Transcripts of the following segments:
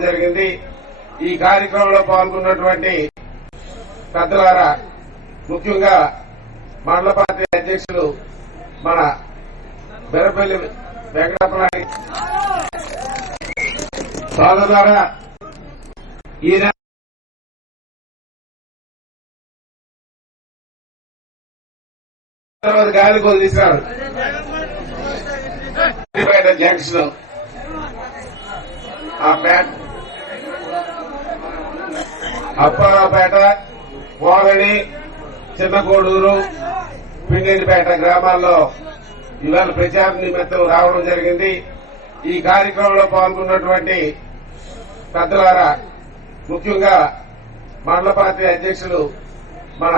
జరిగింది. ఈ కార్యక్రమంలో పాల్గొన్నటువంటి పెద్దలారా ముఖ్యంగా మండల పార్టీ అధ్యక్షులు మన బెరపల్లి వెంకటప్పనాయుడు సోదరులారా ఈ నెల తర్వాత గాలి కొలిసారు జంక్షన్ ఆ పేట అప్పారావుపేట వాగడి చిన్నకోడూరు పిండేటిపేట గ్రామాల్లో ఇవాళ ప్రచార నిమిత్తం రావడం జరిగింది. ఈ కార్యక్రమంలో పాల్గొన్నటువంటి పెద్దలారా ముఖ్యంగా మండల పార్టీ అధ్యక్షులు మన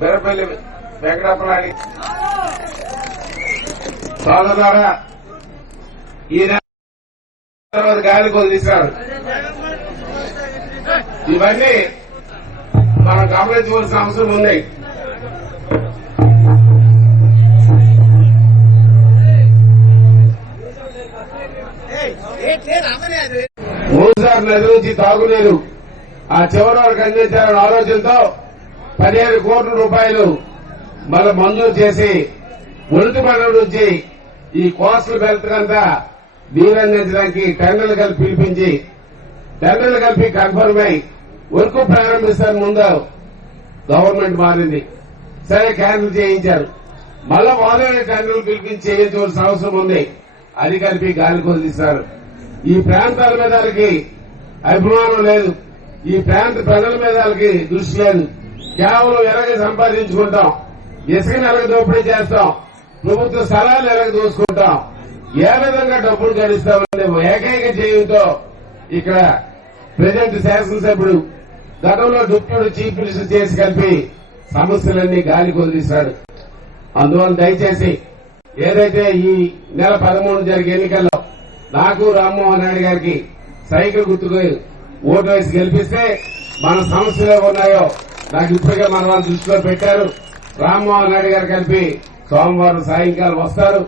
బెరపల్లి వెంకటప్పనాయుడు సోదరులారా ఈ గాలి కొలిసారు ఇవన్నీ మనం గమనించవలసిన అవసరం ఉంది మూడుసార్లు నుంచి ఆ చివరి వరకు అందించాలనే ఆలోచనతో పదిహేను కోట్ల రూపాయలు మన మంజూరు చేసి మండలం నుంచి ఈ కోస్టల్ బెల్ట్ అంతా నీరు అందించడానికి టెండర్లు కలిపి పిలిపించి టెండర్లు కలిపి కన్ఫర్మ్ అయి వర్క్ ప్రారంభిస్తారు ముందు గవర్నమెంట్ మారింది. సరే క్యాన్సిల్ చేయించారు. మళ్ళా మొదలైన టెండర్లు పిలిపించి చేయించవలసిన అవసరం ఉంది. అది కలిపి గాలి కొదిలిస్తారు ఈ ప్రాంతాల మీద వాళ్ళకి అభిమానం లేదు. ఈ ప్రాంత ప్రజల మీద వాళ్ళకి దృష్టి లేదు. కేవలం ఎలాగ సంపాదించుకుంటాం? ఇసుకని ఎలాగ దోపిడీ చేస్తాం. ప్రభుత్వ స్థలాలు ఎలాగ దోసుకుంటాం? ఏ విధంగా డబ్బులు గడిస్తామనే ఏకైక చేయంతో ఇక్కడ ప్రజెంట్ శాసనసభ్యుడు గతంలో డిప్యూటీ చీఫ్ మినిస్టర్ చేసి కలిపి సమస్యలన్నీ గాలి కుదిరిస్తాడు అందువల్ల దయచేసి ఏదైతే ఈ నెల పదమూడు జరిగే ఎన్నికల్లో నాకు రామ్మోహన్ నాయుడు గారికి సైకిల్ గుర్తుకు ఓటు వేసి గెలిపిస్తే మన సమస్యలు ఏవి ఉన్నాయో నాకు ఇప్పటికే మన వాళ్ళు దృష్టిలో పెట్టారు. రామ్మోహన్ నాయుడు గారు కలిపి సోమవారం సాయంకాలం వస్తారు.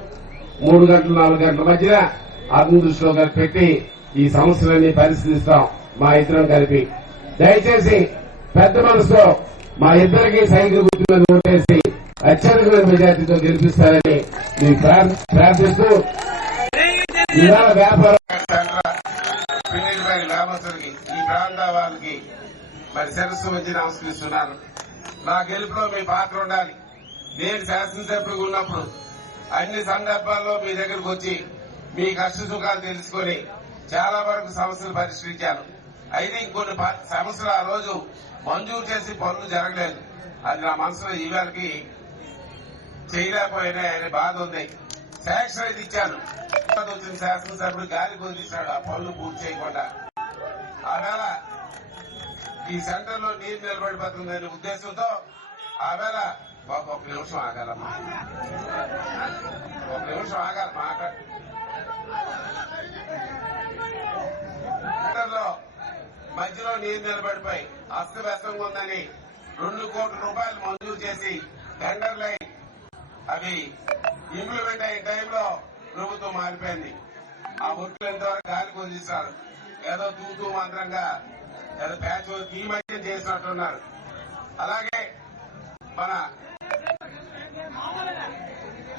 మూడు గంటలు నాలుగు గంటల మధ్యన అతని దృష్టిలో కలిపి పెట్టి ఈ సమస్యలన్నీ పరిశీలిస్తాం. మా ఇద్దరం కలిపి. దయచేసి పెద్ద మనసుతో మా ఇద్దరికి సైకిల్ గుర్తు మీద ఓటేసి అత్యధిక మెజార్టీతో గెలిపిస్తారని మీకు ప్రార్థ- ప్రార్థిస్తూ ఇవాళ వ్యాపారం గ్రామస్తులకి ఈ ప్రాంత వాళ్ళకి మరి శిరస్సు వచ్చి నమస్కరిస్తున్నారు నా గెలుపులో మీ పాత్ర ఉండాలి. నేను శాసనసభ్యుడు ఉన్నప్పుడు అన్ని సందర్భాల్లో మీ దగ్గరకు వచ్చి మీ కష్ట సుఖాలు తెలుసుకొని చాలా వరకు సమస్యలు పరిష్కరించాను. అయితే ఇంకొన్ని సమస్యలు ఆ రోజు మంజూరు చేసి పనులు జరగలేదు. అది నా మనసులో ఈవేళకి చేయలేకపోయినా అనే బాధ ఉంది. శాంక్షన్ అయితే ఇచ్చాను. వచ్చిన శాసనసభ్యుడు గాలి కొదిలిస్తాడు ఆ పనులు పూర్తి చేయకుండా. ఆవేళ ఈ సెంటర్లో నీరు నిలబడిపోతుందనే ఉద్దేశంతో ఆవేళ ఒక ఒక నిమిషం ఆగాలమ్మా. ఒక నిమిషం ఆగాలి మాట్లాడు. మధ్యలో నీరు నిలబడిపోయి అస్తవ్యస్తంగా ఉందని రెండు కోట్ల రూపాయలు మంజూరు చేసి టెండర్లై అవి ఇంప్లిమెంట్ అయ్యే టైంలో ప్రభుత్వం మారిపోయింది. ఆ వర్క్లు ఎంతవరకు గాలి కుదిస్తారు ఏదో తూతూ మంత్రంగా ఏదో ప్యాచ్ వర్క్ ఈ మధ్య చేసినట్టున్నారు. అలాగే మన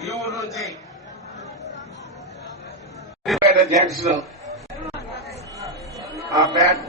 ఈ ఊరు నుంచి జంక్షన్. ఆ ప్యాట్